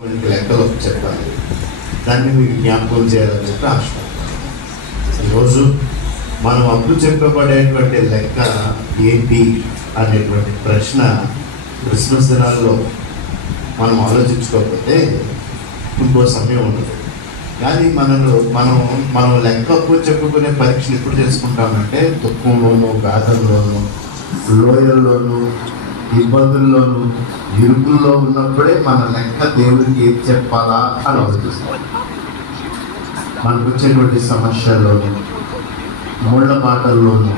లెక్కలు చెప్పాలి, దాన్ని మీకు జ్ఞాపకం చేయాలని చెప్పి ఆశపడతాను. ఈరోజు మనం అప్పు చెప్పబడేటువంటి లెక్క ఏంటి అనేటువంటి ప్రశ్న క్రిస్మస్ దినాల్లో మనం ఆలోచించుకోకపోతే ఇంకో సమయం ఉండదు. కానీ మనం లెక్క అప్పు చెప్పుకునే పరీక్షలు ఎప్పుడు చేసుకుంటామంటే దుఃఖంలోనూ, బాధల్లోనూ, లోయల్లోనూ, ఇబ్బందుల్లోనూ, ఇరుకుల్లో ఉన్నప్పుడే మన లెక్క దేవుడికి ఏం చెప్పాలా అని ఆలోచిస్తాం. మనకు వచ్చేటువంటి సమస్యల్లోనూ, ముళ్ళ మాటల్లోనూ,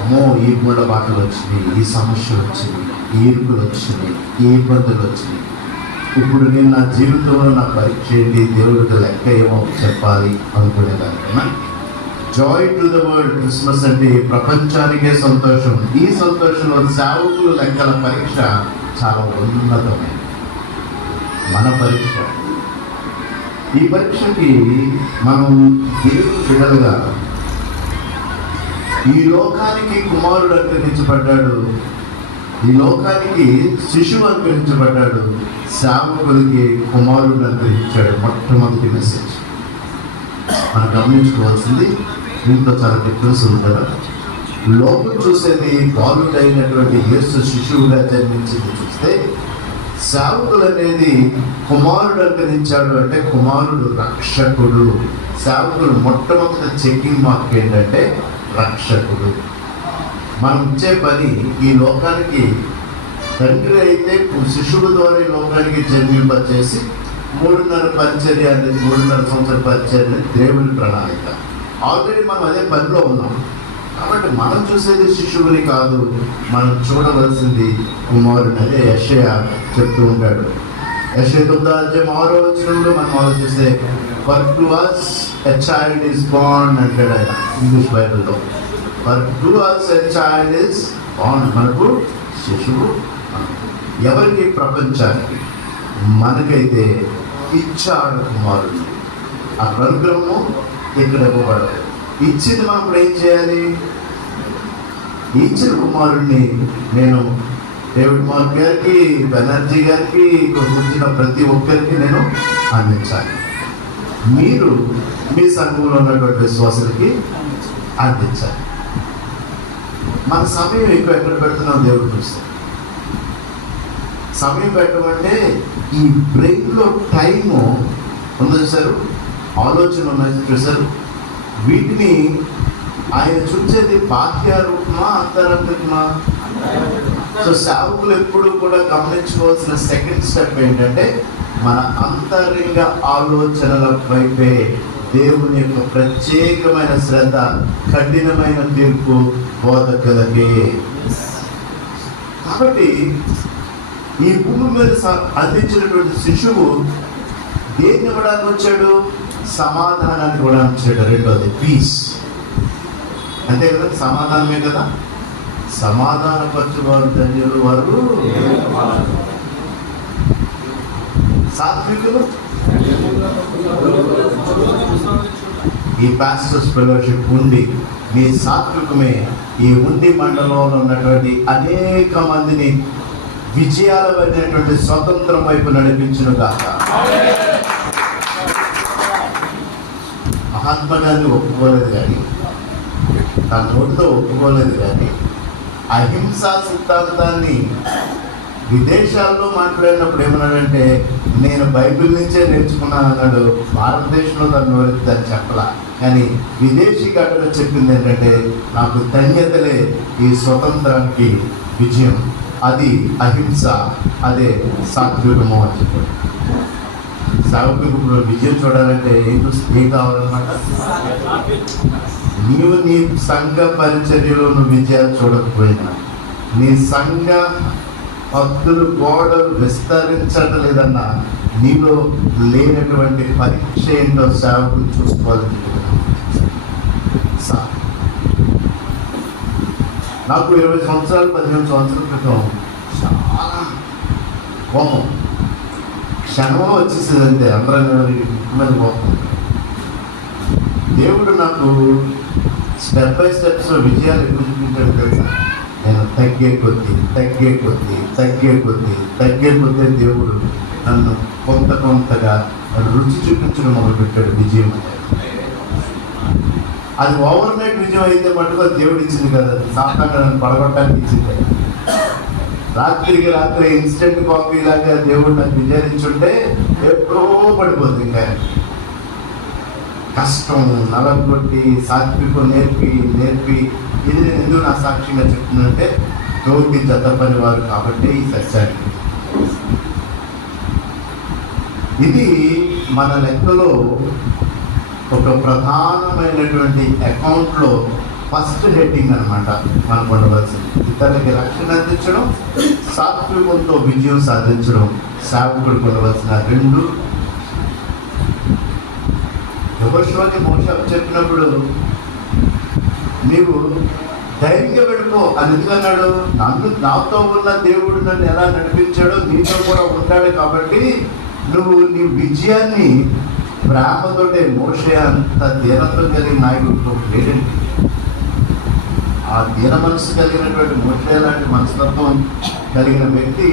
అమ్మో ఈ ముళ్ళ మాటలు వచ్చినాయి, ఈ సమస్యలు వచ్చినాయి, ఈ ఇరుకులు వచ్చినాయి, ఈ ఇబ్బందులు వచ్చినాయి, ఇప్పుడు నేను నా జీవితంలో నా పరీక్ష ఏంటి, దేవుడికి లెక్క ఏమో చెప్పాలి అనుకునేదానికన్నా joy to the world Christmas అంటే ప్రపంచానికే సంతోషం. ఈ సంతోషంలో సేవకులు లెక్కల పరీక్ష చాలా ఉన్నతమైనది. మన పరీక్ష, ఈ పరీక్షకి మనం దేవుని బిడ్డలుగా ఈ లోకానికి కుమారుడు అనుగ్రహించబడ్డాడు, ఈ లోకానికి శిశువు అనుగ్రహించబడ్డాడు, సేవకులకి కుమారుడు అనుగ్రహించాడు. మొట్టమొదటి మెసేజ్ మనం గమనించుకోవాల్సింది దీంట్లో చాలా డిఫరెన్స్ ఉంటారా. లోపల చూసేది బాలుడైనటువంటి యేసు శిశువుగా జన్మించింది చూస్తే, సేవకులు అనేది కుమారుడు అనుగ్రహించాడు అంటే కుమారుడు రక్షకుడు. సేవకులు మొట్టమొదటి చెక్కింగ్ మార్క్ ఏంటంటే రక్షకుడు. మనం ఇచ్చే పని ఈ లోకానికి తండ్రి అయితే శిశువుల ద్వారా ఈ లోకానికి జన్మింపచేసి 3.5 పరిచర్య అనేది 3.5 సంవత్సరాల పరిచర్య అనేది దేవుని ప్రణాళిక. ఆల్రెడీ మనం అదే పనిలో ఉన్నాం కాబట్టి మనం చూసేది శిశువుని కాదు, మనం చూడవలసింది కుమారుని. అదే యెషయా చెప్తూ ఉంటాడు. యెషయా 9:6 మనం ఆలోచిస్తే for to us a child is born అంటాడు ఆయన ఇంగ్లీష్ బైబిల్లో. For to us a child is born, మనకు శిశువు. ఎవరికి? ప్రపంచానికి. మనకైతే ఇచ్చాడు కుమారుడు. ఆ అనుగ్రహము ఇక్కడ ఇవ్వబడదు. ఇచ్చింది మనం ఇప్పుడు ఏం చేయాలి? ఇచ్చిన కుమారుడిని నేను డేవిడ్ మార్క్ గారికి, బెనర్జీ గారికి, వచ్చిన ప్రతి ఒక్కరికి నేను అందించాలి. మీరు మీ సంఘంలో ఉన్నటువంటి విశ్వాసులకి అందించాలి. మన సమయం ఎక్కువ ఎక్కడ పెడుతున్నాం దేవుడు చూస్తాం. సమయం పెట్టమంటే ఈ బ్రెయిన్లో టైము ఉంది చూసారు, ఆలోచన ఉన్నాయి చూసారు, వీటిని ఆయన చూసేది బాహ్య రూపమా, అంతరంగమా? సో సేవకులు ఎప్పుడు కూడా గమనించుకోవాల్సిన సెకండ్ స్టెప్ ఏంటంటే మన అంతరంగ ఆలోచనల వైపే దేవుని యొక్క ప్రత్యేకమైన శ్రద్ధ, కఠినమైన తీర్పు బోధకులకే. కాబట్టి ఈ భూమి మీద అందించినటువంటి శిశువు దేన్ని ఇవ్వడానికి వచ్చాడు? సమాధానాన్ని ఇవ్వడానికి వచ్చాడు. రెండోది పీస్, అంతే కదా, సమాధానమే కదా. సమాధాన పరచువారు ధన్యులు వారు, సాత్వికులు. ఈ పాస్టర్స్ ఫెలోషిప్ ఉండి మీ సాత్వికమే ఈ ఉండి మండలంలో ఉన్నటువంటి అనేక మందిని విజయాలైనటువంటి స్వతంత్రం వైపు నడిపించును గాక. మహాత్మా గాంధీ ఒప్పుకోలేదు కానీ, తన నోటితో ఒప్పుకోలేదు కానీ, అహింసా సిద్ధాంతాన్ని విదేశాల్లో మాట్లాడినప్పుడు ఏమన్నాడంటే నేను బైబిల్ నుంచే నేర్చుకున్నాను అన్నాడు. భారతదేశంలో తను నోటి దాన్ని చెప్పలా, కానీ విదేశీ గడ్డలో చెప్పింది ఏంటంటే నాకు ధన్యతలే ఈ స్వతంత్రానికి విజయం, అది అహింస, అదే సాత్వికము అని చెప్పాడు. సేవకులకు విజయం చూడాలంటే ఏం కావాలన్నమాట? నీవు నీ సంఘ పరిచర్యలో నువ్వు విజయాలు చూడకపోయినా, నీ సంఘ భక్తులు గోడలు విస్తరించడం లేదన్నా, నీలో లేనటువంటి పరీక్ష ఏంటో సేవకులు చూసుకోవాలని. నాకు 20 సంవత్సరాలు 15 సంవత్సరాల క్రితం చాలా కోపం, క్షణంలో వచ్చేసేది అంతే, అందరం మీద కోపం. దేవుడు నాకు స్టెప్ బై స్టెప్స్ విజయాలు ఎప్పుడు చూపించాడు తెలుసా? నేను తగ్గే కొద్దీ దేవుడు నన్ను కొంతగా రుచి చూపించడం మొదలుపెట్టాడు విజయం. అది ఓవర్ నైట్ విజయం అయితే మటుకు అది దేవుడు ఇచ్చింది కదా, సాతాను పడగొట్టడానికి ఇచ్చింది. రాత్రికి రాత్రి ఇన్స్టెంట్ కాఫీ లాగా దేవుడు నాకు విజయించుంటే ఎప్పుడో పడిపోతుంది. ఇంకా కష్టం నలగొట్టి సాత్వికం నేర్పి ఇది నేను ఎందుకు నా సాక్ష్యంగా చెప్తున్నానంటే తోటి జత పనివారు కాబట్టి ఈ సత్యాన్ని. ఇది మన లెక్కలో ఒక ప్రధానమైనటువంటి అకౌంట్లో ఫస్ట్ హెడ్డింగ్ అనమాట. మనకు ఉండవలసింది ఇతరులకి రక్షణ అందించడం, సాత్వికంతో విజయం సాధించడం సేవకుడు ఉండవలసిన రెండు. యెహోషువకి మోషే చెప్పినప్పుడు నీవు ధైర్యంగా వెళ్ళిపో అని ఎందుకన్నాడు? నాతో ఉన్న దేవుడు నన్ను ఎలా నడిపించాడో నీతో కూడా ఉంటాడు కాబట్టి నువ్వు నీ విజయాన్ని ప్రేమతోటే. మోషే అంత దీనత్వం కలిగిన నాయకుడితో లేడండి. ఆ దీన మనసు కలిగినటువంటి మోషే లాంటి మనస్తత్వం కలిగిన వ్యక్తి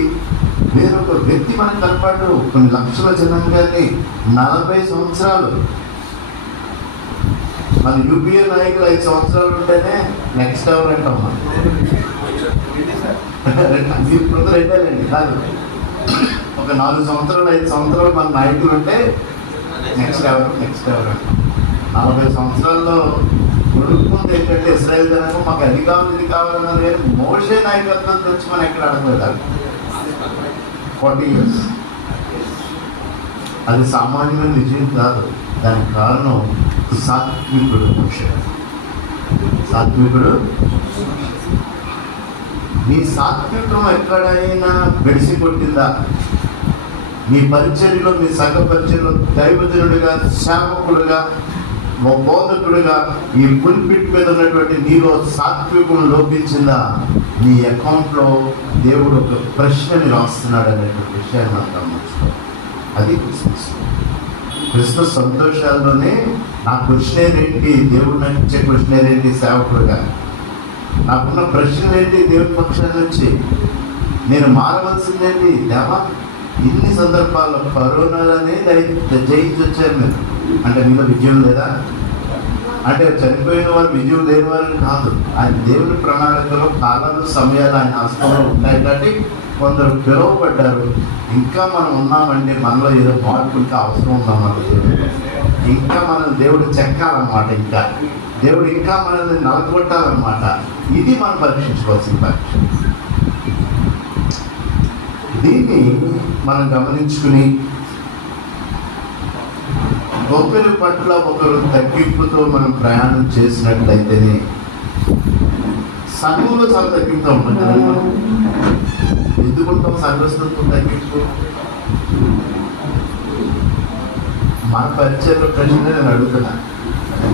వేరొక వ్యక్తి మనకు కనపడ్డు. కొన్ని లక్షల జనాంగాన్ని 40 సంవత్సరాలు, మన యూపీఏ నాయకులు 5 సంవత్సరాలు ఉంటేనే నెక్స్ట్ ఎవరు అంటాం. ఇప్పుడు రెండేనండి కాదు, ఒక 4 సంవత్సరాలు 5 సంవత్సరాలు మన నాయకులు ఉంటే నెక్స్ట్ ఎవరు 40 సంవత్సరాల్లో ఉడుకుంటే ఏంటంటే ఇస్రాయేల్ జనాంగం మాకు అది కావాలి ఇది కావాలన్నది. మోషే నాయకత్వం తెచ్చి మనం ఎక్కడ అడగలేదు. 40 years. అది సామాన్యమైన విజయం కాదు. దానికి కారణం సాత్వికుడు మోషే. సాత్వికుడు. నీ సాత్వికం ఎక్కడైనా బెడిసి కొట్టిందా? మీ పరిచర్యలో, మీ సంఘ పరిచర్యలో దైవజనుడిగా, సేవకుడుగా, బోధకుడుగా ఈ పుల్పిట్ మీద ఉన్నటువంటి నీలో సాత్వికం లోపించిందా? నీ అకౌంట్లో దేవుడు ఒక ప్రశ్నని రాస్తున్నాడు అనేటువంటి విషయాన్ని మనం గమనించుకోవాలి. అది క్రిస్మస్ సంతోషాల్లోనే నా క్వశ్చన్ ఏంటి, దేవుడు నాకు ఇచ్చే క్వశ్చన్ ఏంటి, సేవకుడుగా నాకున్న ప్రశ్న ఏంటి, దేవుడి పక్షాల నుంచి నేను మారవలసిందేంటి? దేవా, ఇన్ని సందర్భాల్లో కరోనాలనే జయించి వచ్చారు మీరు అంటే మీలో విజయం లేదా? అంటే చనిపోయిన వారు విజయం లేని వారిని కాదు. ఆయన దేవుని ప్రణాళికలో కాలాలు సమయాలు ఆయన హస్తంలో ఉంటాయి కాబట్టి కొందరు పిలువబడ్డారు. ఇంకా మనం ఉన్నామంటే మనలో ఏదో మార్పు ఇంకా అవసరం ఉందాం. మన దేవుడు ఇంకా మనం దేవుడు చెక్కాలన్నమాట. ఇంకా దేవుడు ఇంకా మనల్ని నలగొట్టాలన్నమాట. ఇది మనం పరీక్షించుకోవాల్సిన పరీక్ష. దీన్ని మనం గమనించుకుని ఒకరి పట్ల ఒకరు తగ్గింపుతో మనం ప్రయాణం చేసినట్లయితేనే సంఘంలో చాలా తగ్గింపుతో ఉంటుంది కదా. మనం ఎందుకుంటాం సంఘస్థులతో తగ్గింపు? మన పరిచయంలో ప్రశ్న నేను అడుగుతున్నా,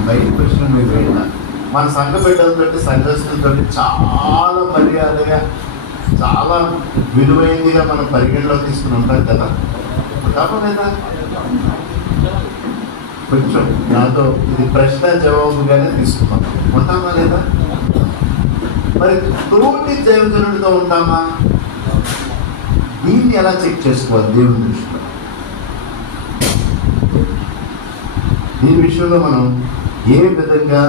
బయట ప్రశ్న మీరు వెళ్ళినా మన సంఘ బిడ్డలతో సంఘస్థులతో చాలా మర్యాదగా చాలా విలువైనదిగా మనం పరిగణలో తీసుకుని ఉంటాం కదా. తప్పలేదా? కొంచెం నాతో ఇది ప్రశ్న జవాబుగానే తీసుకున్నాం. ఉంటామా లేదా? మరి తోటి దైవజనుడితో ఉంటామా? దీన్ని ఎలా చెక్ చేసుకోవాలి దేవుని దృష్టిలో? దీని విషయంలో మనం ఏ విధంగా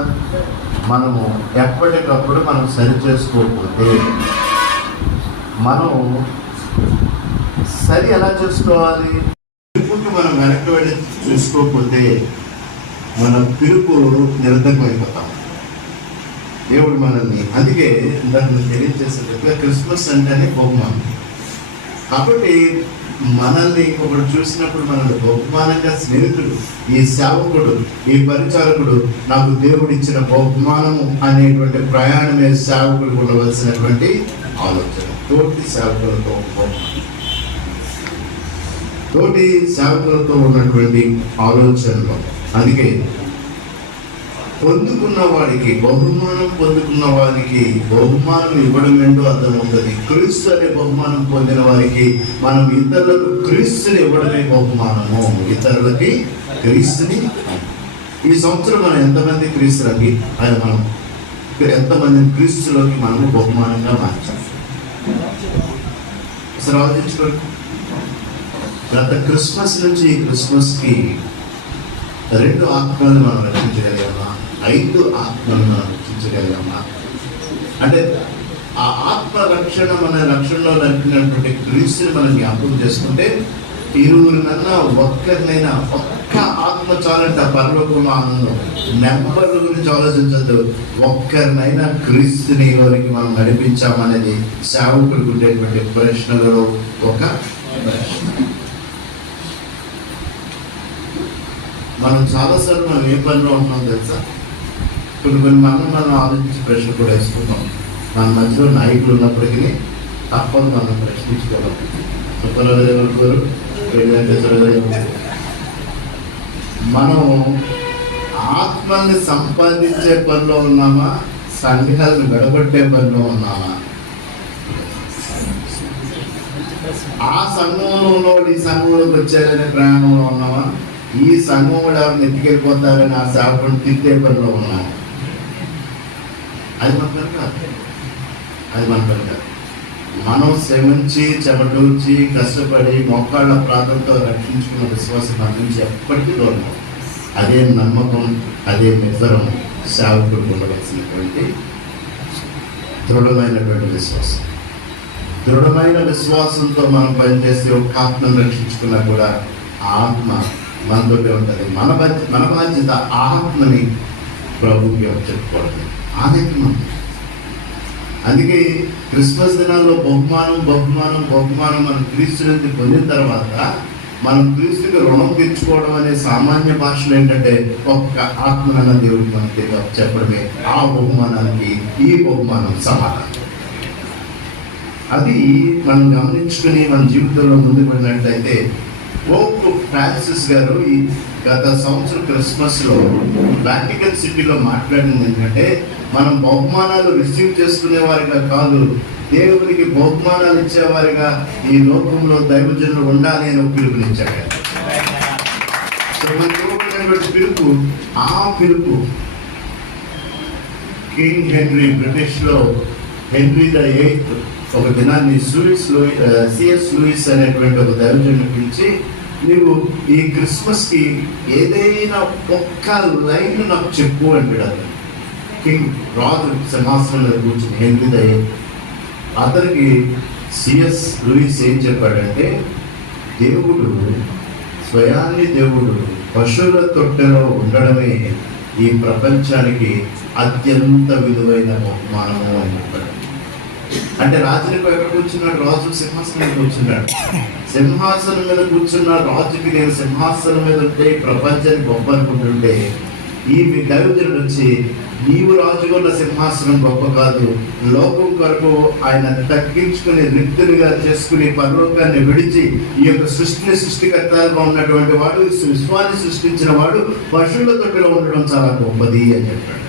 మనము ఎప్పటికప్పుడు మనం సరి చేసుకోకపోతే, మనం సరి ఎలా చేసుకోవాలి? పిలుపుకి మనం వెనక్కి వెళ్ళి చూసుకోకపోతే మన పిలుపు నిరర్ధకం అయిపోతాం. దేవుడు మనల్ని అందుకే దాన్ని తెలియజేసేటట్టుగా క్రిస్మస్ అంటేనే బహుమానం కాబట్టి మనల్ని ఒకడు చూసినప్పుడు మనల్ని బహుమానంగా స్నేహితుడు, ఈ సేవకుడు, ఈ పరిచారకుడు నాకు దేవుడు ఇచ్చిన బహుమానము అనేటువంటి ప్రయాణమే సేవకుడు ఉండవలసినటువంటి ఆలోచన. తోటి సేవకులతో తోటి సేవకులతో ఉన్నటువంటి ఆలోచనలో అందుకే పొందుకున్న వాడికి బహుమానం, పొందుకున్న వారికి బహుమానం ఇవ్వడం ఏంటో అర్థమవుతుంది. క్రీస్తు అనే బహుమానం పొందిన వారికి మనం ఇతరులకు క్రీస్తుని ఇవ్వడమే బహుమానము. ఇతరులకి క్రీస్తుని. ఈ సంవత్సరం మనం ఎంతమంది క్రీస్తులకి ఆయన మనం ఎంతమంది క్రీస్తులోకి మనము బహుమానంగా మార్చాం. అసలు ఆలోచించుకోండి. గత క్రిస్మస్ నుంచి ఈ క్రిస్మస్కి 2 ఆత్మలను మనం రక్షించగలిగామా, 5 ఆత్మలను మనం రక్షించగలిగామా? అంటే ఆ ఆత్మ రక్షణ, మన రక్షణలో నడిపినటువంటి క్రీస్తుని మనం జ్ఞాపకం చేసుకుంటే, ఇరువురినన్నా ఒక్కరినైనా ఒక్క ఆత్మ చాలంట పరలోకం ఆనందం. నెంబర్ల గురించి ఆలోచించద్దు, ఒక్కరినైనా క్రీస్తుని లోనికి మనం నడిపించామనేది సేవకుడికి ఉండేటువంటి ప్రశ్నలలో ఒక ప్రశ్న. మనం చాలాసార్లు మనం ఏ పనిలో ఉంటున్నాం తెలుసా? కొన్ని మనం ఆలోచించి ప్రశ్న కూడా వేసుకుంటాం. మన మధ్యలో నాయకులు ఉన్నప్పటికీ తప్పదు మనం ప్రశ్నించుకోవాలి. మనం ఆత్మల్ని సంపాదించే పనిలో ఉన్నామా, సంఘాలను గడబట్టే పనిలో ఉన్నామా? ఆ సంఘంలో ఈ సంఘంలోకి వచ్చారనే ప్రయాణంలో ఉన్నామా? ఈ సంఘం కూడా ఎవరిని ఎత్తుకెళ్ళిపోతారని ఆ సేవకుని తిట్టే పనిలో ఉన్నామా? అది మన పని కాదు. అది మన పని కాదు. మనం శ్రమించి చెమటూర్చి కష్టపడి మోకాళ్ళ ప్రాంతంతో రక్షించుకున్న విశ్వాసం మన నుంచి ఎప్పటికీ దూరం. అదే నమ్మకం, అదే నిజరం సేవకుడికి ఉండవలసినటువంటి దృఢమైనటువంటి విశ్వాసం. దృఢమైన విశ్వాసంతో మనం పనిచేసి ఒక ఆత్మను రక్షించుకున్నా కూడా ఆత్మ మనతోటే ఉంటుంది. మన బాధ్యత ఆత్మని ప్రభుకి చెప్పుకోవడం. ఆదకి మనం. అందుకే క్రిస్మస్ దినాల్లో బహుమానం మనం క్రీస్తు నుంచి పొందిన తర్వాత మనం క్రీస్తుకి రుణం తెచ్చుకోవడం అనే సామాన్య భాషలో ఏంటంటే ఒక్క ఆత్మనన్న దేవుడికి మనకి చెప్పడమే. ఆ బహుమానానికి ఈ బహుమానం సమానం. అది మనం గమనించుకుని మన జీవితంలో ముందుకు వెళ్ళినట్లయితే, పోప్ ఫ్రాన్సిస్ గారు ఈ గత సంవత్సరం క్రిస్మస్లో వాటికన్ సిటీలో మాట్లాడింది ఏంటంటే, మనం బహుమానాలు రిసీవ్ చేసుకునేవారిగా కాదు, దేవుడికి బహుమానాలు ఇచ్చేవారిగా ఈ లోకంలో దైవజనులు ఉండాలి అని ఒక పిలుపునిచ్చాడు. పిలుపు, ఆ పిలుపు కింగ్ హెన్రీ, బ్రిటిష్లో హెన్రీ ద 8th ఒక దినాన్ని సిఎస్ లూయిస్ అనేటువంటి ఒక దైవజనుని పిలిచి, నీవు ఈ క్రిస్మస్కి ఏదైనా ఒక్క లైన్ నాకు చెప్పు అంటాడు. కింగ్ రాజు సింహాసనం మీద కూర్చుని హెన్రీ ద 8th అతనికి సిఎస్ లూయిస్ ఏం చెప్పాడంటే, దేవుడు స్వయాన్ని దేవుడు పశువుల తొట్టెలో ఉండడమే ఈ ప్రపంచానికి అత్యంత విలువైన బహుమానము అని చెప్పాడు. అంటే రాజునికి ఎక్కడ కూర్చున్నాడు? రాజు సింహాసనం మీద కూర్చున్నాడు. సింహాసనం మీద కూర్చున్న రాజుకి నేను సింహాసనం మీద ఉంటే ఈ ప్రపంచానికి గొప్ప అనుకుంటుంటే, ఈ దైవజనుడు వచ్చి, నీవు రాజుగా ఉన్న సింహాసనం గొప్ప కాదు, లోకం కొరకు ఆయన తగ్గించుకుని రిక్తులుగా చేసుకుని పరలోకాన్ని విడిచి ఈ యొక్క సృష్టిని సృష్టికర్తగా ఉన్నటువంటి వాడు, విశ్వాన్ని సృష్టించిన వాడు పశువుల తొట్టిలో ఉండడం చాలా గొప్పది అని చెప్పాడు.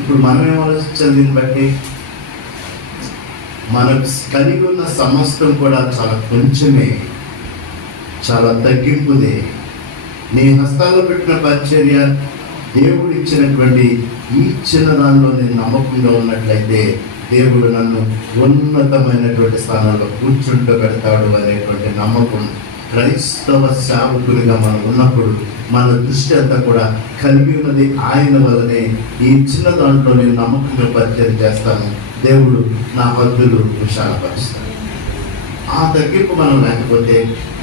ఇప్పుడు మనం ఏం ఆలోచించాలి? దీన్ని బట్టి మనకు కలిగి ఉన్న సమస్తం కూడా చాలా కొంచెమే, చాలా తగ్గింపుదే. నీ హస్తాల్లో పెట్టిన పరిచర్య, దేవుడు ఇచ్చినటువంటి ఈ చిన్న దానిలో నేను నమ్మకంగా ఉన్నట్లయితే దేవుడు నన్ను ఉన్నతమైనటువంటి స్థానంలో కూర్చుంటబెడతాడు అనేటువంటి నమ్మకం క్రైస్తవ సేవకులుగా మనం ఉన్నప్పుడు మన దృష్టి అంతా కూడా కలిగి ఉన్నది ఆయన వల్లనే. ఈ చిన్న దాంట్లో నేను నమ్మకంగా పరిచయం చేస్తాను, దేవుడు నా హద్దులు విశాలపరుస్తాడు. ఆ తగ్గింపు మనం లేకపోతే,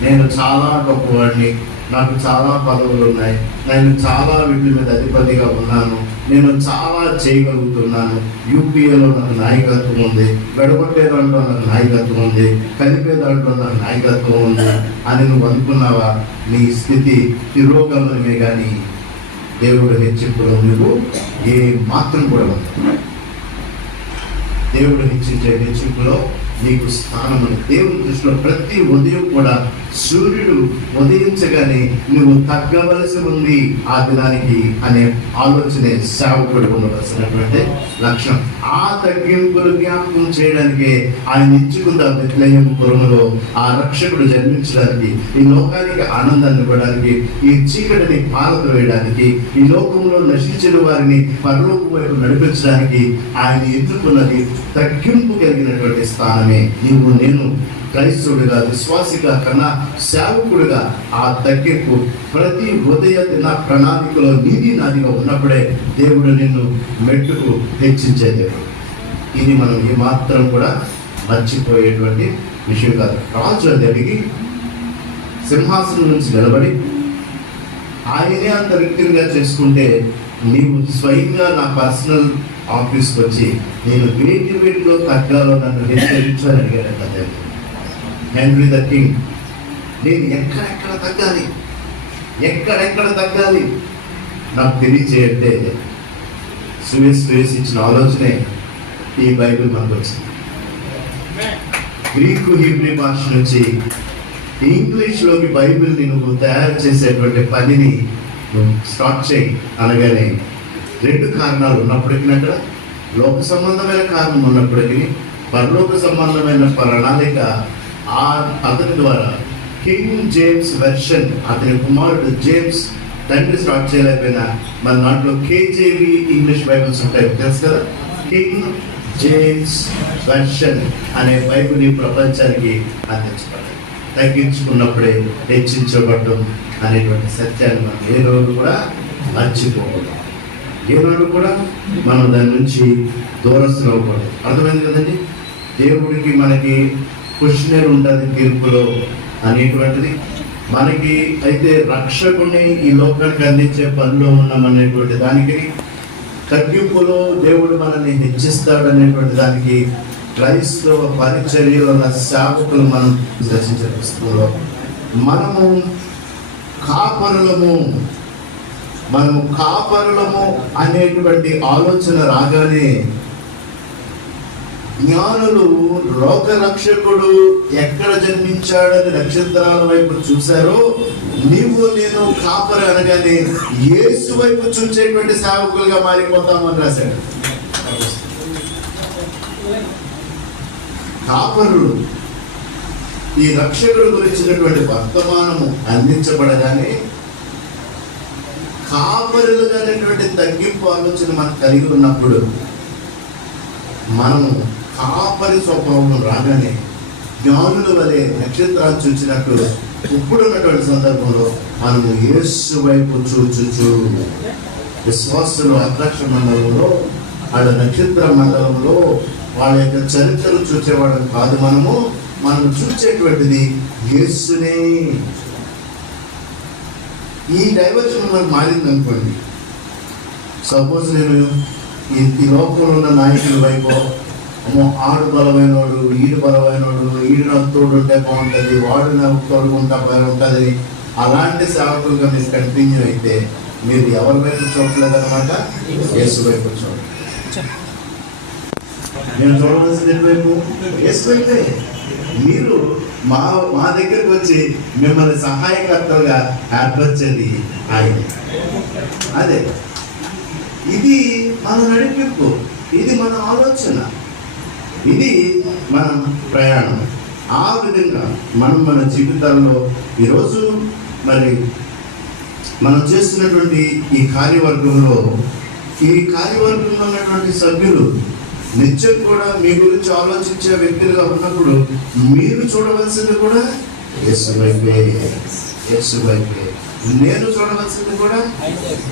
నేను చాలా గొప్పవాడిని, నాకు చాలా పదవులు ఉన్నాయి, నేను చాలా వీటి మీద అధిపతిగా ఉన్నాను, నేను చాలా చేయగలుగుతున్నాను, యూపీఏలో నాకు నాయకత్వం ఉంది, గడగొట్టే దాంట్లో నాకు నాయకత్వం ఉంది, కలిపే దాంట్లో నాకు నాయకత్వం ఉంది అని నువ్వు అనుకున్నావా? నీ స్థితి తిరోగమనమే కానీ దేవుడు హెచ్చింపులో నువ్వు ఏ మాత్రం కూడా ఉంది. దేవుడు హెచ్చించే హెచ్చింపులో నీకు స్థానం ఉంది. దేవుని దృష్టిలో ప్రతి ఉదయం కూడా సూర్యుడు ఉదయించగానే నువ్వు తగ్గవలసి ఉంది ఆ దినానికి అనే ఆలోచనే సేవకుడు ఉండవలసినటువంటి లక్ష్యం. ఆ తగ్గింపులు జ్ఞాపకం చేయడానికి ఆయన ఇచ్చుకుంది ఆ బెత్లెహేము పురములో ఆ రక్షకుడు జన్మించడానికి, ఈ లోకానికి ఆనందాన్ని ఇవ్వడానికి, ఈ చీకటిని పారద్రోయడానికి, ఈ లోకంలో నశించిన వారిని పరలోకం వైపు నడిపించడానికి ఆయన ఎన్నుకున్నది తగ్గింపు కలిగినటువంటి స్థానమే. నీవు నేను క్రైస్తవుడిగా, విశ్వాసిగా కన్నా సేవకుడిగా ఆ తగ్గింపు ప్రతి ఉదయ దిన ప్రణాళికలో నీది నాదిగా ఉన్నప్పుడే దేవుడు నిన్ను మెట్టుకు హెచ్చించే దేవుడు. ఇది మనం ఏమాత్రం కూడా మర్చిపోయేటువంటి విషయం కాదు. రాజు అది అడిగి సింహాసనం నుంచి నిలబడి ఆయనే అంత వ్యక్తిగా చేసుకుంటే నీవు స్వయంగా నా పర్సనల్ ఆఫీస్కి వచ్చి నేను వేటిలో తగ్గాలో నన్ను హెచ్చరించాలని అడిగాడు కదా హెన్రీ ద కింగ్. నేను ఎక్కడెక్కడ తగ్గాలి నాకు తెలియజేయంటే సువేస్ ఇచ్చిన ఆలోచనే ఈ బైబిల్ మనకు వచ్చింది. గ్రీకు హీబ్రీ భాష నుంచి ఇంగ్లీష్లోకి బైబిల్ని నువ్వు తయారు చేసేటువంటి పనిని నువ్వు స్టార్ట్ చేయి అనగానే 2 కారణాలు ఉన్నప్పటికీ, అక్కడ లోక సంబంధమైన కారణం ఉన్నప్పటికీ పరలోక సంబంధమైన ప్రణాళిక అతని ద్వారా కింగ్ జేమ్స్ వెర్షన్, అతని కుమారుడు జేమ్స్ తండ్రి స్టార్ట్ చేయలేకపోయినా మన దాంట్లో కేజేవి ఇంగ్లీష్ బైబిల్స్ ఉంటాయి తెలుసు కదా. కింగ్ జేమ్స్ వెర్షన్ అనే బైబిల్ ఈ ప్రపంచానికి అందించబడింది. తగ్గించుకున్నప్పుడే హెచ్చించబడటం అనేటువంటి సత్యాన్ని మనం ఏ రోజు కూడా మర్చిపోకూడదు. ఏనాడు కూడా మనం దాని నుంచి దూరస్తులు అవ్వకూడదు. అర్థమైంది కదండి. దేవుడికి మనకి క్వశ్చనర్ ఉంటుంది తీర్పులో అనేటువంటిది. మనకి అయితే రక్షకుని ఈ లోకానికి అందించే పనిలో ఉన్నామనేటువంటి దానికి, తగ్గింపులో దేవుడు మనల్ని హెచ్చిస్తాడు అనేటువంటి దానికి క్రైస్తవ పరిచర్యలో ఉన్న సేవకులు మనం దర్శించే పుస్తకంలో మనము కాపరులము అనేటువంటి ఆలోచన రాగానే జ్ఞానులు లోకరక్షకుడు ఎక్కడ జన్మించాడని నక్షత్రాల వైపు చూశారో, నీవు నేను కాపరి అనగానే యేసు వైపు చూసేటువంటి సేవకులుగా మారిపోతామని రాశాడు. కాపరులు ఈ రక్షకుడు గురించినటువంటి వర్తమానము అందించబడగానే కాపరులుగా అనేటువంటి తగ్గింపు ఆలోచన మనకు కలిగి ఉన్నప్పుడు, మనము కాపరి స్వభావం రాగానే జ్ఞానుల వలె నక్షత్రాలు చూచినట్టు ఇప్పుడున్నటువంటి సందర్భంలో మనము యేసు వైపు చూచుచు విశ్వాసులు ఆకాశ మండలంలో, వాళ్ళ నక్షత్ర మండలంలో వాళ్ళ యొక్క చరిత్రలు చూసేవాళ్ళం కాదు. మనం చూసేటువంటిది యేసునే. ఈ డైవర్షన్ మనకు మారింది అనుకోండి. సపోజ్ నేను ఈ లోకంలో ఉన్న నాయకుల వైపు, అమ్మో ఆడు బలమైనవాడు, ఈడు బలమైనవాడు, ఈడు నాకు తోడు ఉంటే బాగుంటుంది, వాడు నాకు తోడుకుంటా బాగుంటుంది, అలాంటి సేవకులుగా మీరు కంటిన్యూ అయితే మీరు ఎవరి వైపు చూడలేదన్నమాట, యేసు వైపు చూడండి. నేను చూడవలసింది ఎటువైపు? యేసు వైపే. మీరు మా దగ్గరికి వచ్చి మిమ్మల్ని సహాయకర్తలుగా ఏర్పరిచేది ఆయన. అదే ఇది మన నడిపింపు, ఇది మన ఆలోచన, ఇది మన ప్రయాణం. ఆ విధంగా మన జీవితాల్లో ఈరోజు మరి మనం చేస్తున్నటువంటి ఈ కార్యవర్గంలో ఉన్నటువంటి సభ్యులు నిత్యం కూడా మీ గురించి ఆలోచించే వ్యక్తులుగా ఉన్నప్పుడు మీరు చూడవలసింది కూడా యేసు వైపే. నేను చూడవలసింది కూడా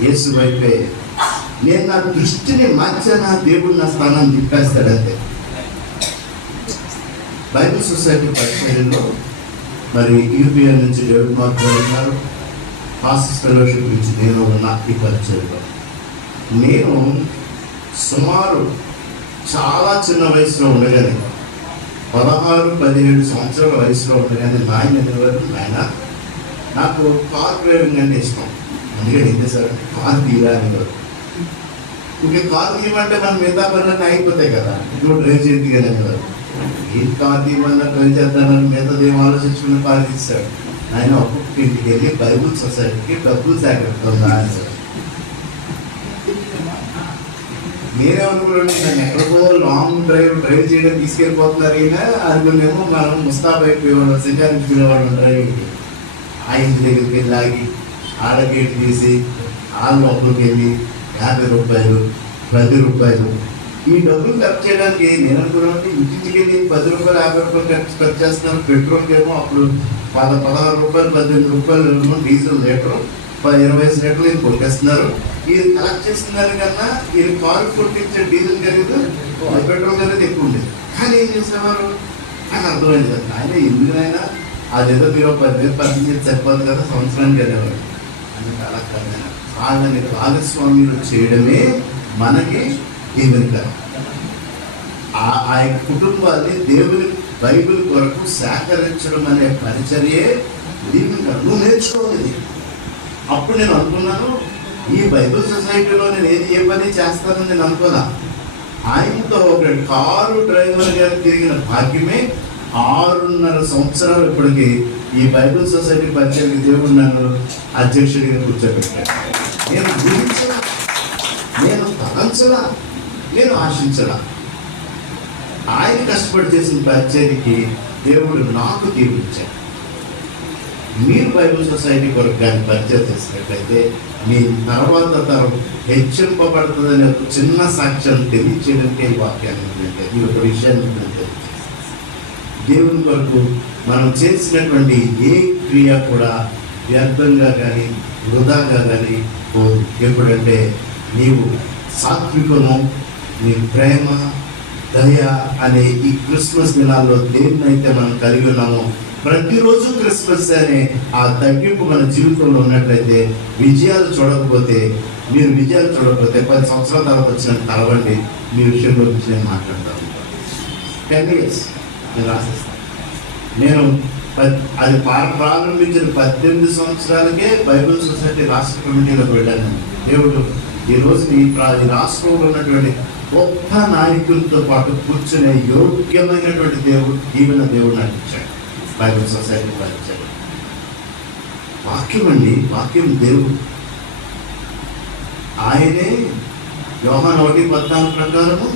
యేసు వైపే. నేను నా దృష్టిని మార్చానా, దేవుడు నా స్థానాన్ని తిప్పేస్తాడంతే. బైబిల్ సొసైటీ పరిచర్యలో మరి యూపీఎల్ నుంచి డేవిడ్ మార్క్ ఉన్నారు, పాస్టర్స్ ఫెలోషిప్ నుంచి నేను ఉన్న ఈ పరిచర్యలో నేను సుమారు చాలా చిన్న వయసులో ఉండగానే 16-17 సంవత్సరాల వయసులో ఉండగానే నాయన నాకు కార్ డ్రైవింగ్ అంటే ఇష్టం. అందుకే ఏం చేశారు, కార్ తీరా అనేవారు. ఇంకే కార్ తీయమంటే మనం మిగతా పనులన్నీ అయిపోతాయి కదా, ఇప్పుడు డ్రైవ్ చేతి కదా అనేవారు. ఏం కార్ తీయమన్నా డ్రైవ్ చేద్దానని మిగతాది ఏం ఆలోచించుకుని కార్ తీశాడు. ఆయన ఒక్కొక్క ఇంటికి వెళ్ళి బైబుల్ సొసైటీకి డబ్బులు సేకరిస్తుందా అనేవారు. నేనేమనుకున్నాను, నేను ఎక్కడికో లాంగ్ డ్రైవ్ చేయడం తీసుకెళ్ళిపోతున్నారు ఈయన అనుకునేమో. మనం ముస్తాబ్ అయిపోయేవాడు, సింగారించుకునేవాడు డ్రైవింగ్కి. ఆ ఇంటి దగ్గరికి వెళ్ళి ఆగి ఆడగేట్ తీసి ఆ లోపలికి వెళ్ళి 50 రూపాయలు 10 రూపాయలు ఈ డబ్బులు ఖర్చు చేయడానికి నేను అనుకున్నాను, ఇంటికి వెళ్ళి 10 రూపాయలు 50 రూపాయలు ఖర్చు చేస్తాను. పెట్రోల్కి ఏమో అప్పుడు 16 రూపాయలు 18 రూపాయలు డీజిల్ లీటరు, 20 లీటర్లు ఇది కొట్టేస్తున్నారు. ఇది కలెక్ట్ చేస్తున్నారు కన్నా ఇది కారు కొట్టించే డీజిల్ ఖరీదు పెట్రోల్ ఖరీదు ఎక్కువ ఉండేది. కానీ ఏం చేసేవారు నాకు అర్థమైంది కదా, ఆయన ఎందుకైనా అదేదో మీరు 10,000 15,000 సరిపోదు కదా సంవత్సరానికి వెళ్ళేవారు. అందుకే అలా కాదు, వాళ్ళని భాగస్వామ్యులు చేయడమే మనకి దీవెనకరం. ఆ యొక్క కుటుంబాన్ని దేవుని బైబిల్ కొరకు సేకరించడం అనే పరిచర్యే దీవెనకరం. నువ్వు నేర్చుకోవాలి. అప్పుడు నేను అనుకున్నాను, ఈ బైబిల్ సొసైటీలో నేను ఏ పని చేస్తానని నేను అనుకోదా. ఆయనతో ఒక కారు డ్రైవర్ గారు తిరిగిన భాగ్యమే 6.5 సంవత్సరాలు ఇప్పటికి ఈ బైబిల్ సొసైటీ పరిచయానికి దేవుడు నన్ను అధ్యక్షుడిగా కూర్చోబెట్టాడు. నేను ఊహించలా, నేను తలంచలా, నేను ఆశించలా. ఆయన కష్టపడి చేసిన పరిచయానికి దేవుడు నాకు తీర్పిచ్చాడు. మీరు బైబిల్ సొసైటీ కొరకు కానీ పరిచయం చేసినట్లయితే మీ తర్వాత తరం హెచ్చింపబడుతుందనే ఒక చిన్న సాక్ష్యం తెలియచేయడానికి ఈ వాక్యాన్ని ఈ ఒక విషయాన్ని దేవుని కొరకు మనం చేసినటువంటి ఏ క్రియ కూడా వ్యర్థంగా కానీ వృధాగా కానీ పోదు. ఎప్పుడంటే నీవు సాత్వికము, నీ ప్రేమ, దయ అనే ఈ క్రిస్మస్ దినాల్లో దేన్నైతే మనం కలిగి ఉన్నామో, ప్రతిరోజు క్రిస్మస్ అనే ఆ తగ్గింపు మన జీవితంలో ఉన్నట్లయితే విజయాలు చూడకపోతే 10 సంవత్సరాల తర్వాత వచ్చిన కలవండి, మీ విషయంలో గురించి నేను మాట్లాడతాను. 10 years నేను రాసిస్తాను. నేను అది ప్రారంభించిన 18 సంవత్సరాలకే బైబిల్ సొసైటీ రాష్ట్ర కమిటీలోకి వెళ్ళాను. దేవుడు ఈరోజు ఈ రాష్ట్రంలో ఉన్నటువంటి గొప్ప నాయకులతో పాటు కూర్చునే యోగ్యమైనటువంటి దీవెన దేవుడు నాకు ఇచ్చాడు. బైబిల్ సొసైటీ పరిచయం వాక్యం అండి, వాక్యం దేవుడు. ఆయనే యోహాను 1:14 ప్రకారము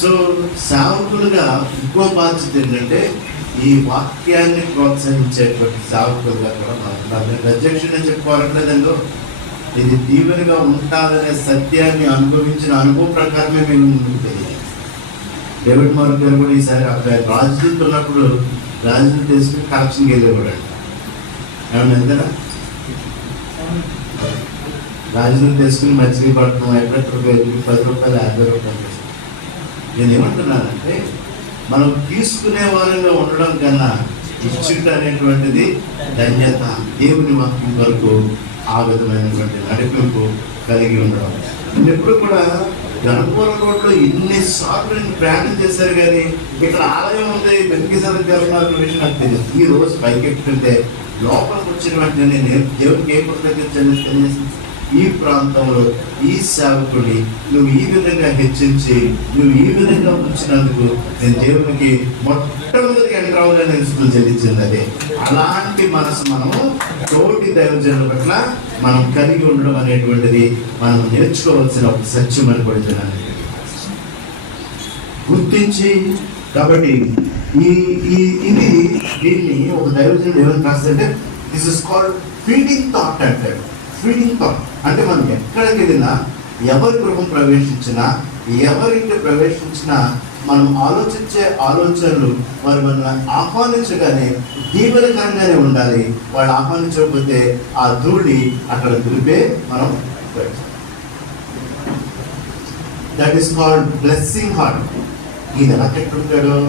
సో సేవకులుగా ఇంకో బాధ్యత ఏంటంటే ఈ వాక్యాన్ని ప్రోత్సహించేటువంటి సేవకులుగా కూడా మనం అధ్యక్షుడు చెప్పుకోవాలట్లేదంలో ఇది దీవెనగా ఉంటాదనే సత్యాన్ని అనుభవించిన అనుభవం ప్రకారమే మేము ముందుకు తెలియాలి. డేవిడ్ మార్క్ గారు కూడా ఈసారి అక్కడ రాజదూత్ ఉన్నప్పుడు రాజదూత్ తీసుకుని కరెక్షన్కి వెళ్ళేవాడు. ఏమన్నా ఎందుకనా రాజదూత్ తీసుకుని మచిలీపట్నం ఎక్కడెక్కడికి వెళ్ళి 10 రూపాయలు 50 రూపాయలు. నేను ఏమంటున్నానంటే మనం తీసుకునే వారంగా ఉండడం కన్నా ఇచ్చుట అనేటువంటిది ధన్యత. దేవుని వాక్యం వరకు ఆ విధమైనటువంటి నడిపింపు కలిగి ఉండడం. ఎప్పుడు కూడా గణపురం రోడ్లో ఎన్నిసార్లు ప్రయాణం చేశారు, కానీ ఇక్కడ ఆలయం ఉంది వెంకటేశ్వర దేవనాథుల విషయం నాకు తెలియదు. ఈ రోజు పైకెట్టుకుంటే లోపలికి వచ్చిన వెంటనే నేను దేవునికి ఏ కృతజ్ఞత ఈ ప్రాంతంలో ఈ సేవకుడిని నువ్వు ఈ విధంగా హెచ్చించి నువ్వు ఈ విధంగా ఉంచినందుకు నేను దేవునికి మొట్టమొదటి ఎంట్రావాలని చెల్లించింది. అదే అలాంటి మనసు మనము తోటి దైవజనుల పట్ల మనం కలిగి ఉండడం అనేటువంటిది మనం నేర్చుకోవాల్సిన ఒక సత్యం అని కూడా గుర్తించి. కాబట్టి ఇది దీన్ని ఒక దైవజనుడు ఏమని రాస్తాడంటే this is called feeding thought అంటాడు. ఫీడింగ్ థాట్ అంటే మనం ఎక్కడికి వెళ్ళినా, ఎవరి గృహం ప్రవేశించినా, ఎవరింటి ప్రవేశించినా మనం ఆలోచించే ఆలోచనలు వారు మనల్ని ఆహ్వానించగానే దీవెనకరంగానే ఉండాలి. వాళ్ళు ఆహ్వానించకపోతే ఆ ధూళి అక్కడ దులిపే మనం. That is called blessing heart. ఈయన ఎలా కట్టుంటాడు,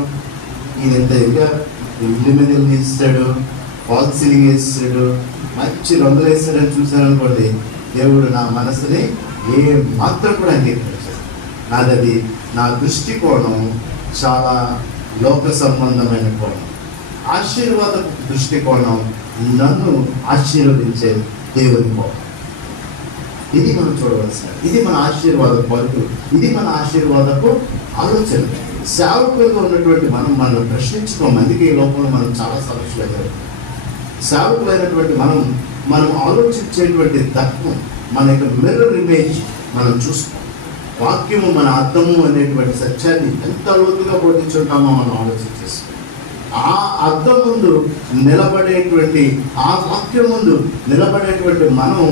ఈయన ఎంత ఇంకా ఇల్లు మీద ఇస్తాడు, ఫాల్ సీలింగ్ వేస్తాడు, మంచి రంగులు వేస్తాడని చూశారనుకోండి, దేవుడు నా మనసుని ఏ మాత్రం కూడా అంగీకరించాడు. నాదది నా దృష్టికోణం చాలా లోక సంబంధమైన కోణం. ఆశీర్వాద దృష్టికోణం నన్ను ఆశీర్వదించే దేవుని కోణం. ఇది మనం చూడవలసిన, ఇది మన ఆశీర్వాద పలుకు, ఇది మన ఆశీర్వాదపు ఆలోచన. సేవకులుగా ఉన్నటువంటి మనం ప్రశ్నించుకోం. అందుకే ఈ లోపల మనం చాలా సమస్యలు ఎదురు. సేవకులైనటువంటి మనం ఆలోచించేటువంటి తత్వం, మన యొక్క మిర్రర్ ఇమేజ్ మనం చూస్తాం. వాక్యము మన అర్థము అనేటువంటి సత్యాన్ని ఎంత లోతుగా బోధించుంటామో మనం ఆలోచించేస్తాం. ఆ అద్దం ముందు నిలబడేటువంటి, ఆ వాక్యం ముందు నిలబడేటువంటి మనం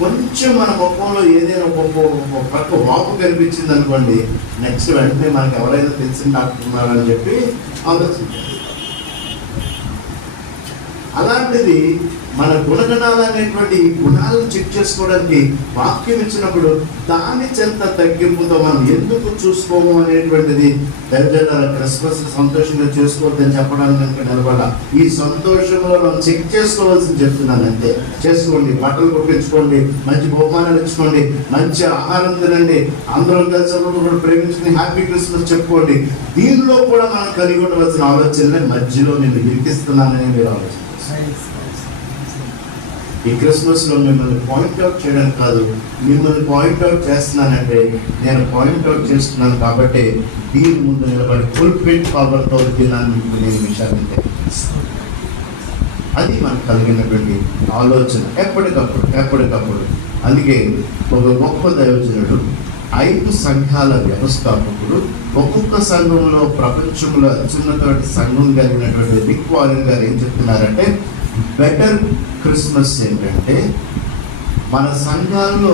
కొంచెం మన ముఖంలో ఏదైనా ఒక పక్క వాపు కనిపించింది అనుకోండి, నెక్స్ట్ వెంటనే మనకు ఎవరైనా తెలిసిన డాక్టర్ ఉన్నారని చెప్పి ఆలోచించాలి. అలాంటిది మన గుణగణాలు అనేటువంటి గుణాలను చెక్ చేసుకోవడానికి వాక్యం ఇచ్చినప్పుడు దాని చెంత తగ్గింపుతో మనం ఎందుకు చూసుకోము అనేటువంటిది దయచేసి క్రిస్మస్ సంతోషంగా చేసుకోవద్దని చెప్పడానికి కనుక నిలబడాల. ఈ సంతోషంలో మనం చెక్ చేసుకోవాల్సింది చెప్తున్నాను అంతే. చేసుకోండి, బట్టలు కుట్టించుకోండి, మంచి బహుమానాలు ఇచ్చుకోండి, మంచి ఆహారం తినండి, అందరం కలిసి కూడా ప్రేమించుకుని హ్యాపీ క్రిస్మస్ చెప్పుకోండి. దీనిలో కూడా మనం కలిగి ఉండవలసిన ఆలోచనలే మధ్యలో నేను ఇరికిస్తున్నానని మీరు ఆలోచన. ఈ క్రిస్మస్లో మిమ్మల్ని పాయింట్అవుట్ చేయడానికి కాదు, మిమ్మల్ని పాయింట్అవుట్ చేస్తున్నానంటే నేను పాయింట్అవుట్ చేస్తున్నాను కాబట్టి దీని ముందు నిలబడి ఫుల్ఫిల్ పవర్తో తిన్నాను మీకు నేను విషయాన్ని తెలియజేస్తాను. అది మనకు కలిగినటువంటి ఆలోచన ఎప్పటికప్పుడు. అందుకే ఒక గొప్ప దైవజనుడు 5 సంఘాల వ్యవస్థాపకుడు, ఒక్కొక్క సంఘంలో ప్రపంచంలో అత్యున్నటువంటి సంఘం కలిగినటువంటి రిక్ వారెన్ గారు ఏం చెప్తున్నారంటే, బెటర్ క్రిస్మస్ ఏంటంటే మన సంఘాల్లో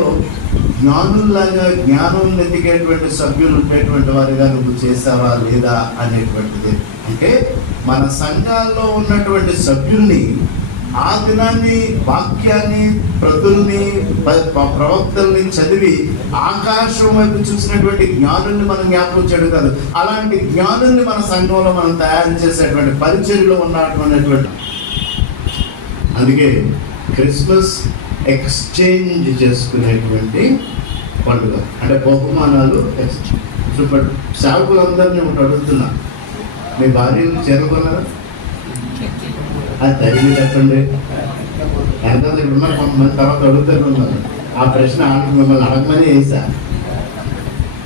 జ్ఞానుల్లాగా జ్ఞానం ఎదిగేటువంటి సభ్యులు ఉండేటువంటి వారిగా నువ్వు చేసావా లేదా అనేటువంటిది. అంటే మన సంఘాల్లో ఉన్నటువంటి సభ్యుల్ని ఆ దినాన్ని, వాక్యాన్ని, ప్రతుల్ని, ప్రవక్తల్ని చదివి ఆకాశం వైపు చూసినటువంటి జ్ఞానుల్ని మనం జ్ఞాపకం చేయడం కాదు, అలాంటి జ్ఞానుల్ని మన సంఘంలో మనం తయారు చేసేటువంటి పరిచర్యలో ఉన్నటువంటి. అందుకే క్రిస్మస్ ఎక్స్చేంజ్ చేసుకునేటువంటి పండుగ. అంటే బహుమానాలు సూపర్. సేవకులందరినీ ఒకటి అడుగుతున్నా, మీ భార్యలు చేరుకున్నారా? అది తగిలి చెప్పండి. ఎంతమంది ఉన్నారు, కొంతమంది తర్వాత అడుగుతూ ఉన్నారు. ఆ ప్రశ్న మిమ్మల్ని అడగమని వేసా.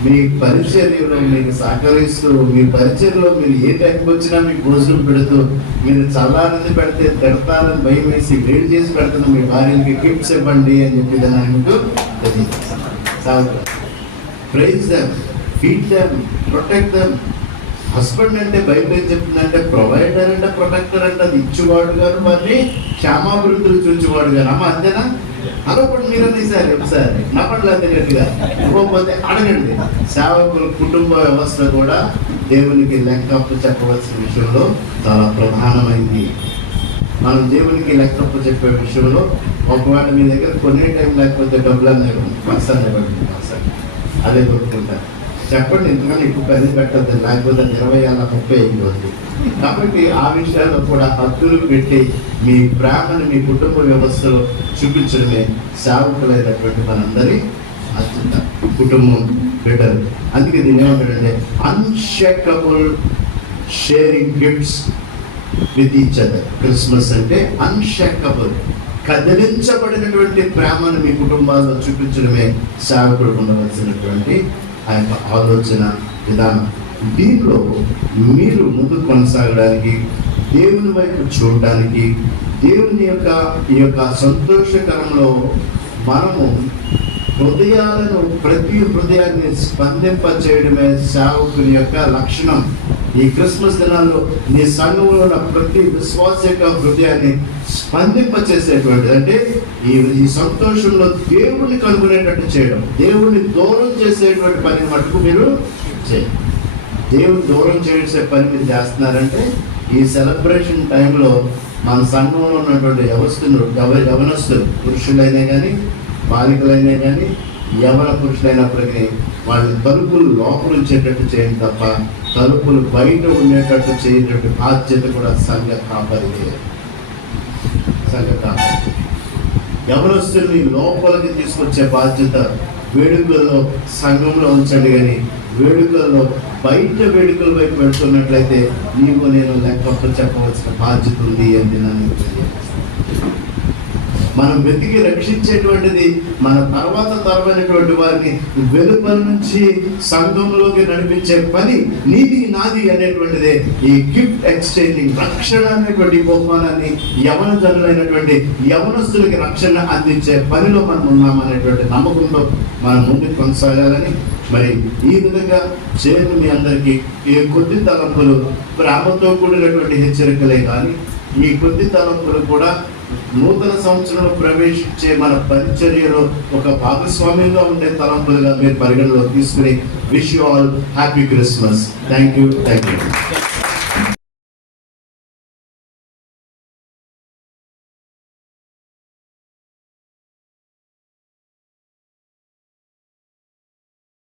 మీ పరిచర్యలో మీకు సహకరిస్తూ, మీ పరిచర్యలో మీరు ఏ టైంకి వచ్చినా మీకు భోజనం పెడుతూ, మీరు చల్లారని పెడితే తిడతారని భయం వేసి వేడి చేసి పెడుతున్న మీ భార్యకి గిఫ్ట్స్ ఇవ్వండి అని చెప్పి మీకు praise them, feed them, protect them. Husband అంటే బైబిల్ ఏం చెప్తుందంటే ప్రొవైడర్ అంటే ప్రొటెక్టర్ అంటే అది ఇచ్చేవాడు గారు, వారిని క్షేమాభివృద్ధులు చూచేవాడు గారు. అమ్మ అంతేనా? అదొకటి మీరు అనేసారి ఒకసారి నపడలు అంతేనట్టుగా ఇవ్వకపోతే అడగండి. సేవకుల కుటుంబ వ్యవస్థ కూడా దేవునికి లెక్కప్పు చెప్పవలసిన విషయంలో చాలా ప్రధానమైంది. మనం దేవునికి లెక్కప్పు చెప్పే విషయంలో ఒకవేళ మీ దగ్గర కొనే టైం లేకపోతే డబ్బులు అనేవి పర్సన్ ఇవ్వండి, అదే కొట్టుకుంటారు. చెప్పండి, ఎందుకంటే ఎక్కువ ఖరీదు పెట్టద్దు, లేకపోతే 20-30 అయిపోద్ది. కాబట్టి ఆ విషయాల్లో కూడా హద్దులు పెట్టి మీ ప్రేమను మీ కుటుంబ వ్యవస్థలో చూపించడమే సేవకులైనటువంటి మనందరి అత్యంత కుటుంబం బెటర్. అందుకే దీని ఏమంటాడంటే unshakeable sharing gifts with each other. Christmas అంటే అన్షేకబుల్, కదిలించబడినటువంటి ప్రేమను మీ కుటుంబాల్లో చూపించడమే సేవకుడు ఉండవలసినటువంటి ఆ యొక్క ఆలోచన విధానం. దీనిలో మీరు ముందుకు కొనసాగడానికి, దేవుని వైపు చూడడానికి, దేవుని యొక్క ఈ యొక్క సంతోషకరంలో మనము హృదయాలను, ప్రతి హృదయాన్ని స్పందింపచేయడమే సేవకుని యొక్క లక్షణం. ఈ క్రిస్మస్ దినాల్లో నీ సంఘంలో ఉన్న ప్రతి విశ్వాస యొక్క హృదయాన్ని స్పందింపచేసేటువంటి, అంటే ఈ సంతోషంలో దేవుణ్ణి కనుగొనేటట్టు చేయడం, దేవుణ్ణి దూరం చేసేటువంటి పని మటుకు మీరు చేయండి. దేవుని దూరం చేసే పని మీరు చేస్తున్నారంటే ఈ సెలబ్రేషన్ టైంలో మన సంఘంలో ఉన్నటువంటి యవనస్తులు, పురుషులైనా కానీ బాలికలైనా కానీ యవన పురుషులైనప్పటికీ వాళ్ళని తలుపులు లోపల ఉంచేటట్టు చేయండి తప్ప తలుపులు బయట ఉండేటట్టు చేయటట్టు బాధ్యత కూడా సంఘ కాపరిదే. యవనస్తుల్ని లోపలికి తీసుకొచ్చే బాధ్యత వేడుకల్లో సంఘంలో ఉంచండి, కానీ వేడుకల్లో బయట వేడుకల వైపు వెళ్తున్నట్లయితే నీవు నేను లెక్కప్పుడు చెప్పవలసిన బాధ్యత ఉంది అని నేను తెలియజేస్తాను. మనం వెతికి రక్షించేటువంటిది మన తర్వాత తరమైనటువంటి వారిని వెలుపల నుంచి సంఘంలోకి నడిపించే పని నీది నాది అనేటువంటిదే ఈ గిఫ్ట్ ఎక్స్చేంజింగ్. రక్షణ అనేటువంటి బహుమానాన్ని యవనజనులైనటువంటి యవనస్తులకి రక్షణ అందించే పనిలో మనం ఉన్నామనేటువంటి నమ్మకంతో మనం ముందుకు కొనసాగాలని, మరి ఈ విధంగా చేరు మీ అందరికీ ఈ కొద్ది తలంపులు ప్రేమతో కూడినటువంటి హెచ్చరికలే కానీ ఈ కొద్ది తలంపులు కూడా నూతన సంవత్సరంలో ప్రవేశించే మన పరిచర్యలో ఒక భాగస్వామ్యంగా ఉండే తలంపులుగా మీరు పరిగణలో తీసుకుని wish you all happy Christmas. Thank you.